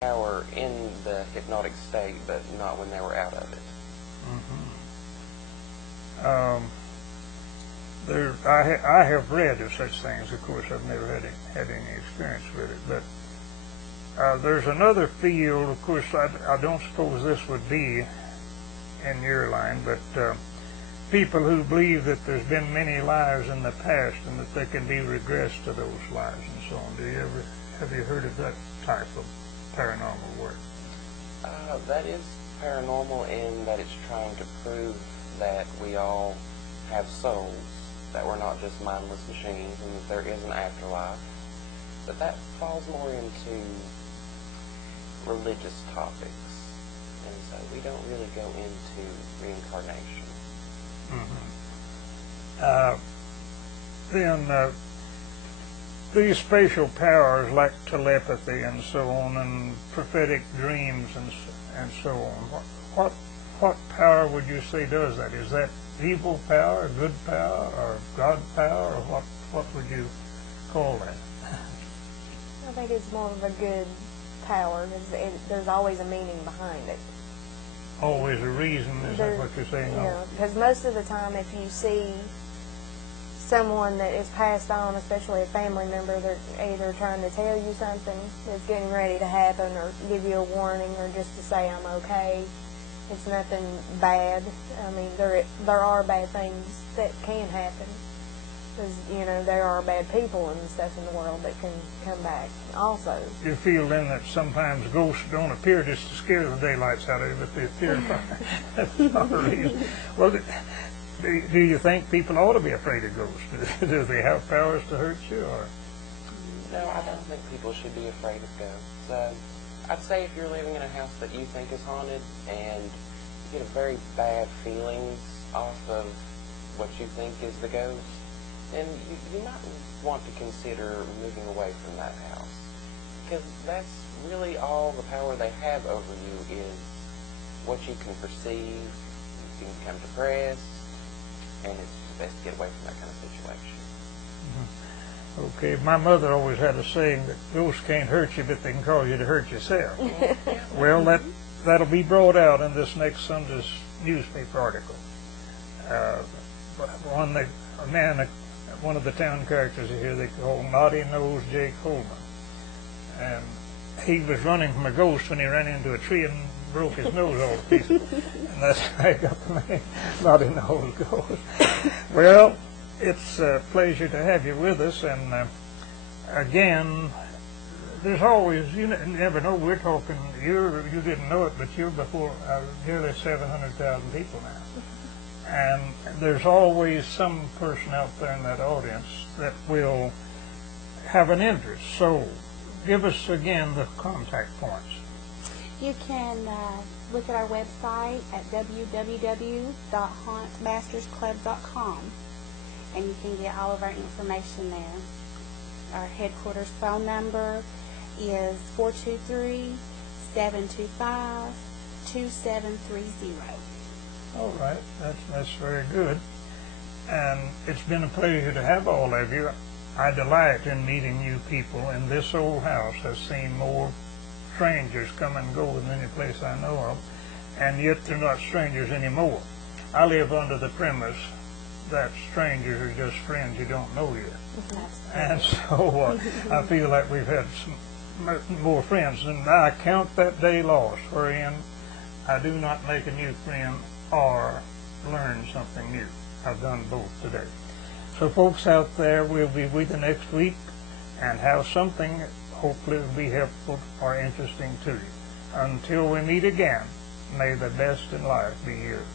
power in the hypnotic state, but not when they were out of it. I have read of such things. Of course, I've never had any experience with it. But there's another field. Of course, I don't suppose this would be in your line, but people who believe that there's been many lives in the past and that there can be regress to those lives and so on. Have you heard of that type of paranormal work? That is paranormal in that it's trying to prove that we all have souls, that we're not just mindless machines, and that there is an afterlife. But that falls more into religious topics, and so we don't really go into reincarnation. Then these spatial powers like telepathy and so on, and prophetic dreams and so on. What power would you say does that? Is that evil power, good power, or God power, or what would you call that? I think it's more of a good power. There's always a meaning behind it. Always a reason, is that what you're saying? Yeah, because most of the time if you see someone that is passed on, especially a family member, they're either trying to tell you something that's getting ready to happen or give you a warning or just to say I'm okay. It's nothing bad. I mean, there are bad things that can happen. Because, you know, there are bad people and stuff in the world that can come back also. You feel then that sometimes ghosts don't appear just to scare the daylights out of you, but they appear for a reason. Well, do you think people ought to be afraid of ghosts? Do they have powers to hurt you? Or? No, I don't think people should be afraid of ghosts. I'd say if you're living in a house that you think is haunted and you get a very bad feelings off of what you think is the ghost, then you might want to consider moving away from that house. Because that's really all the power they have over you is what you can perceive. You can become depressed, and it's best to get away from that kind of situation. Okay, my mother always had a saying that ghosts can't hurt you, but they can cause you to hurt yourself. Well, that'll be brought out in this next Sunday's newspaper article. One of the town characters here they call Naughty Nose Jake Holman, and he was running from a ghost when he ran into a tree and broke his nose all to pieces, and that's how I got the name Naughty Nose Ghost. Well, it's a pleasure to have you with us, and again, there's always, you never know, we're talking, you didn't know it, but you're before nearly 700,000 people now. And there's always some person out there in that audience that will have an interest. So give us again the contact points. You can look at our website at www.hauntmastersclub.com, and you can get all of our information there. Our headquarters phone number is 423-725-2730. All right, that's very good. And it's been a pleasure to have all of you. I delight in meeting new people, and this old house has seen more strangers come and go than any place I know of, and yet they're not strangers anymore. I live under the premise that strangers are just friends you don't know yet. And so I feel like we've had some more friends, and I count that day lost wherein I do not make a new friend or learn something new. I've done both today. So folks out there, we'll be with you next week and have something hopefully will be helpful or interesting to you. Until we meet again, may the best in life be yours.